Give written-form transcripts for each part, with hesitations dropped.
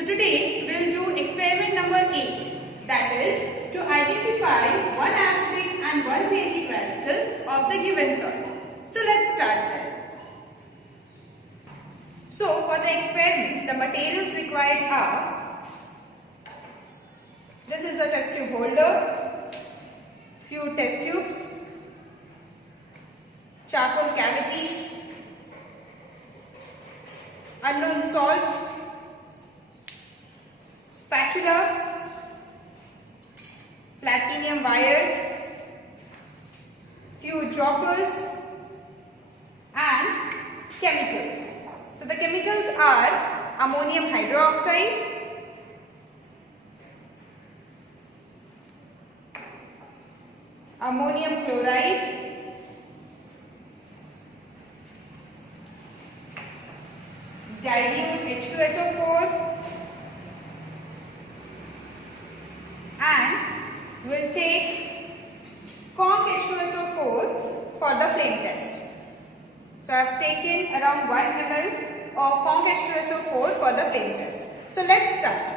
So today we will do experiment number 8, that is to identify one acidic and one basic radical of the given solid. So let's start then. So for the experiment, the materials required are, this is a test tube holder, few test tubes, charcoal cavity, unknown salt, spatula, platinum wire, few droppers and chemicals. So the chemicals are ammonium hydroxide, ammonium chloride, dilute H2SO4, and we will take conc H2SO4 for the flame test. So I have taken around 1 ml of conc H2SO4 for the flame test. So let's start.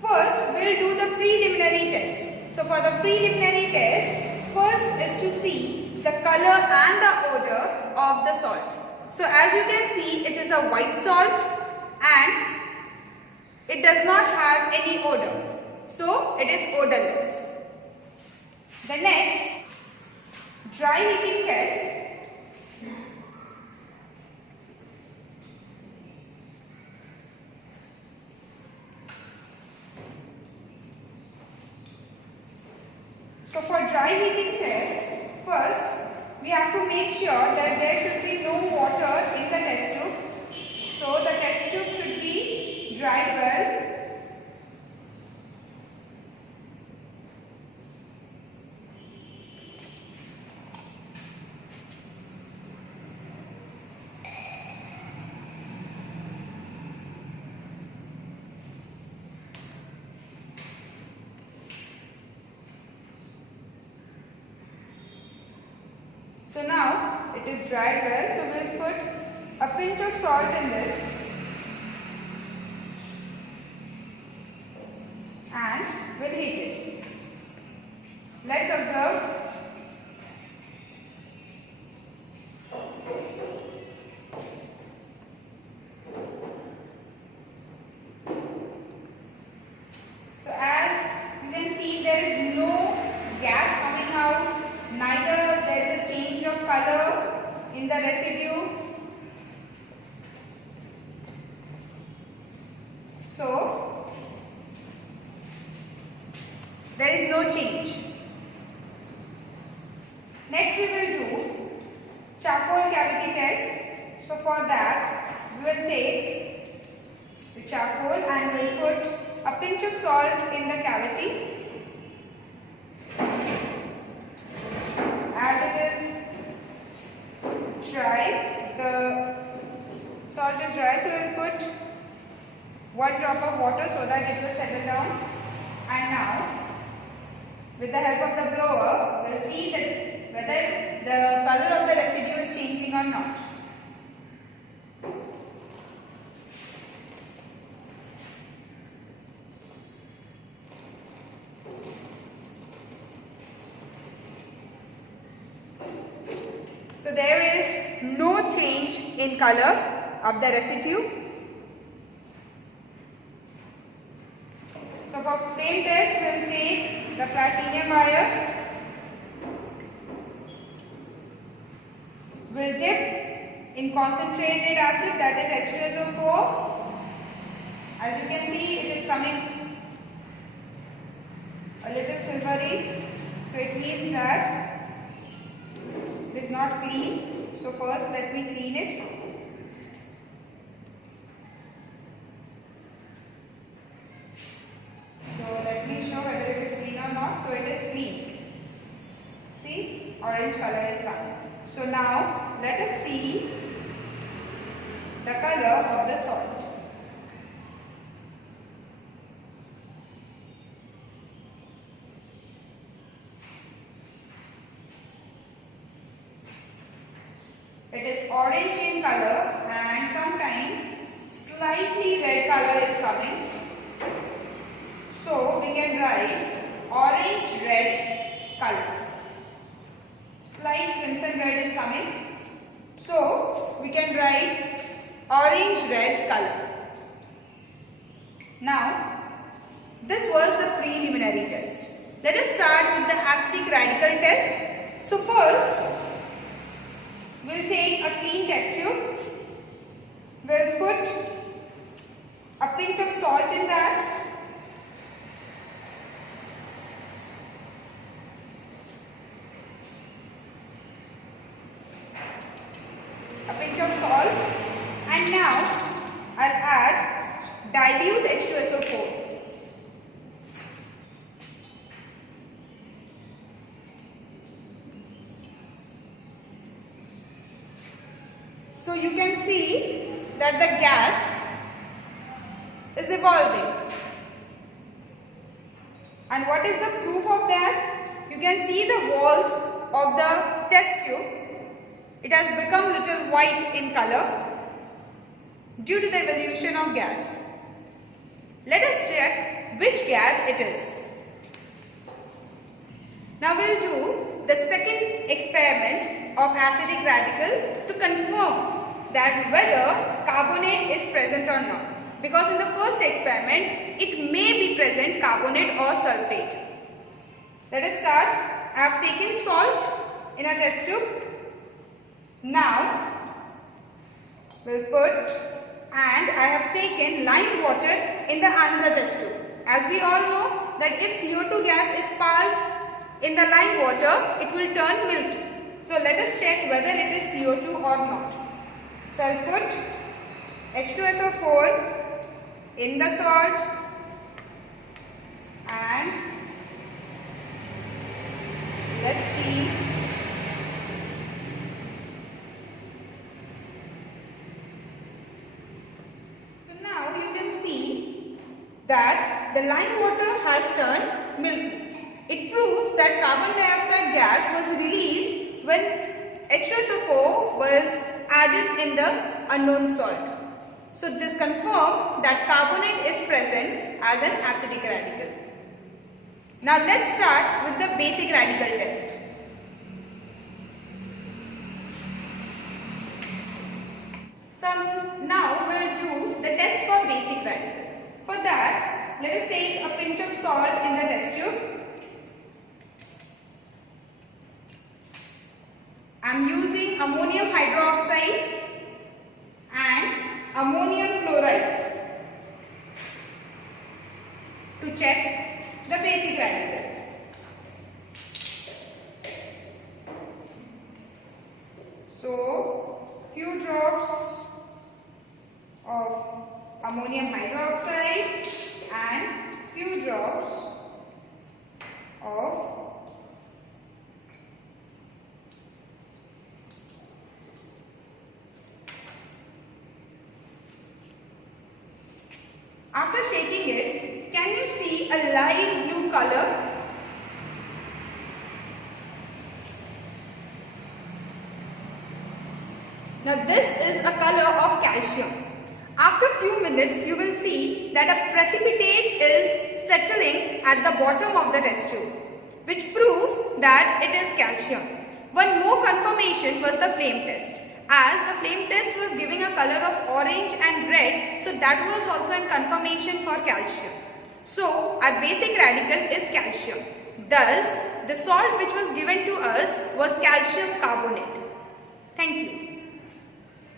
First we will do the preliminary test. So for the preliminary test, first is to see the color and the odor of the salt. So as you can see, it is a white salt and it does not have any odor. So it is odorless. The next, dry heating test. So for dry heating test, first we have to make sure that there should be no water in the test tube. So the test tube should be dried well. So now it is dried well, so we will put a pinch of salt in this and we will heat it. Let's observe. So as you can see, there is no gas coming out. Neither there is a change of color in the residue. So there is no change. Next we will do charcoal cavity test. So for that we will take the charcoal and we will put a pinch of salt in the cavity. As it is dry, the salt is dry, so we will put 1 drop of water so that it will settle down. And now, with the help of the blower, we will see that whether the color of the residue is changing or not. So there is no change in color of the residue. So for flame test, we will take the platinum wire. We will dip in concentrated acid, that is H2SO4. As you can see, it is coming a little silvery. So it means that it is not clean. So first let me clean it. So let me show whether it is clean or not. So it is clean. See, orange color is coming. So now let us see the color of the salt. It is orange in color and sometimes slightly red color is coming. we can write orange red color. Slight crimson red is coming. So we can write orange red color. Now this was the preliminary test. Let us start with the acidic radical test. So first we'll take a clean test tube. We'll put a pinch of salt in that. A pinch of salt, and now I'll add dilute H2SO4. So you can see that the gas is evolving. And what is the proof of that? You can see the walls of the test tube. It has become little white in color due to the evolution of gas. Let us check which gas it is. Now we'll do the second experiment of acidic radical to confirm that whether carbonate is present or not. Because in the first experiment, it may be present carbonate or sulfate. Let us start. I have taken salt in a test tube. Now, we'll put, and I have taken lime water in the another test tube. As we all know that if CO2 gas is passed in the lime water, it will turn milky. So let us check whether it is CO2 or not. So I'll put H2SO4 in the salt and let's see. So now you can see that the lime water has turned milky. It proves that carbon dioxide gas was released when H2SO4 was added in the unknown salt. So this confirms that carbonate is present as an acidic radical. Now let's start with the basic radical test. So now we'll do the test for basic radical. For that, let us take a pinch of salt in the test tube. I am using ammonium hydroxide and ammonium chloride to check the basic radical. So, few drops of ammonium hydroxide and few drops of After shaking it, can you see a light blue color? Now this is a color of calcium. After few minutes, you will see that a precipitate is settling at the bottom of the test tube, which proves that it is calcium. One more confirmation was the flame test. As the flame test was giving a color of orange and red, so that was also a confirmation for calcium. So our basic radical is calcium. Thus, the salt which was given to us was calcium carbonate. Thank you.